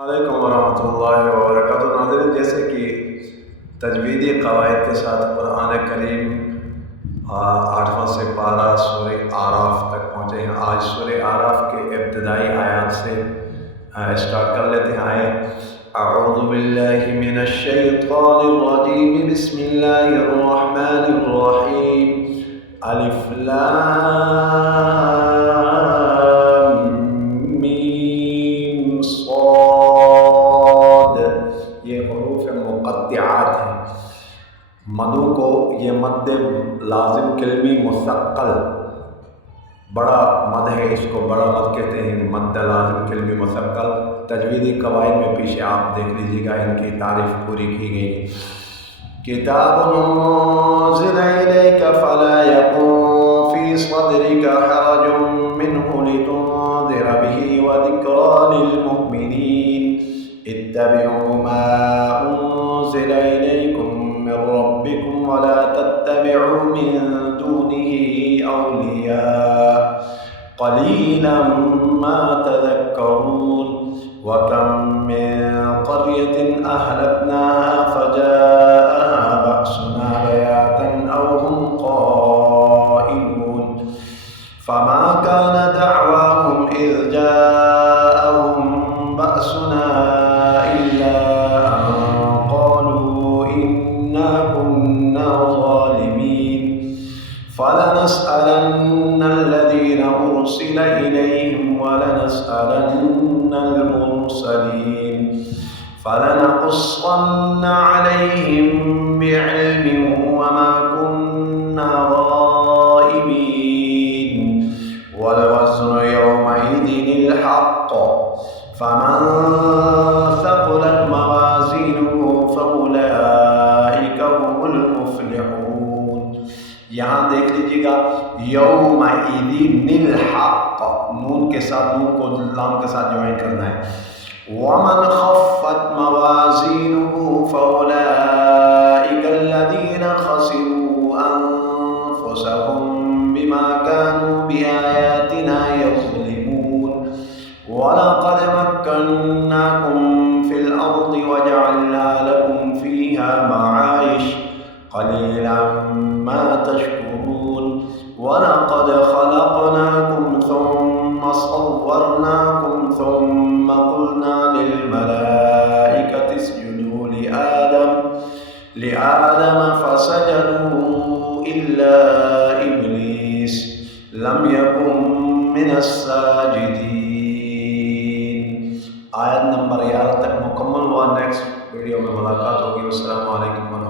علیکم ورحمۃ اللہ وبرکاتہ۔ ناظرین، جیسے کہ تجویدی قواعد کے ساتھ قرآن کریم 8واں سے پارہ سورہ آراف تک پہنچے ہیں۔ آج سورہ آراف کے ابتدائی آیات سے اسٹارٹ کر لیتے ہیں۔ اعوذ باللہ من الشیطان الرجیم، بسم اللہ الرحمن الرحیم، الف لام میم صاد۔ یہ حروف مقطعات ہیں۔ مدوں کو یہ مد لازم کلمی مثقل، بڑا مد ہے، اس کو بڑا مد کہتے ہیں، مد لازم کلمی مثقل۔ تجویدی قواعد میں پیچھے آپ دیکھ لیجیے گا، ان کی تعریف پوری کی گئی۔ کتاب انزل الیک فلا یکن فی صدرک حرج منہ لتنذر به وذکری للمؤمنین، اتبعوا ما انزل الیکم من ربکم ولا تتبعوا من دونه اولیاء قلیلا ما تذکرون۔ وَكَم مِّن قَرْيَةٍ أَهْلَكْنَاهَا فَجَاءَهَا بَأْسُنَا بَيَاتًا أَوْ هُمْ قَائِلُونَ فَمَا كَانَ دَعْوَاهُمْ إِذْ جَاءَهُم بَأْسُنَا إِلَّا أَن قَالُوا إِنَّا كُنَّا ظَالِمِينَ فَلَنَسْأَلَنَّ الَّذِينَ أُرْسِلَ إِلَيْهِمْ وَلَنَسْأَلَنَّ المرسلين فلنقصن عليهم بعلم وما كنا غائبين والوزن يومئذ الحق فمن ثقلت موازينه فأولئك هم المفلحون۔ یہاں دیکھ لیجیے گا، یومئذ الحق، نون کے ساتھ، نون کو لام کے ساتھ جوائن کرنا ہے۔ وَمَنْ خَفَّتْ مَوَازِينُهُ فَأُولَئِكَ الَّذِينَ خَسِرُوا أَنفُسَهُمْ بِمَا كَانُوا بِآيَاتِنَا يَظْلِمُونَ۔ وَلَقَدْ مَكَّنَّاكُمْ فِي الْأَرْضِ وَجَعَلْنَا لَكُمْ فِيهَا مَعَايِشَ قَلِيلًا مَا تَشْكُرُونَ۔ وَلَقَدْ خَلَقْنَاكُمْ ثُمَّ صَوَّرْنَاكُمْ ثُمَّ قُلْنَا لِلْمَلَائِكَةِ اسْجُدُوا لِآدَمَ فَسَجَدُوا إِلَّا إِبْلِيسَ لَمْ يَكُن مِّنَ السَّاجِدِينَ۔ آیت نمبر 11 تک مکمل ہوا۔ نیکسٹ ویڈیو میں ملاقات ہوگی۔ السلام علیکم ورحمۃ اللہ۔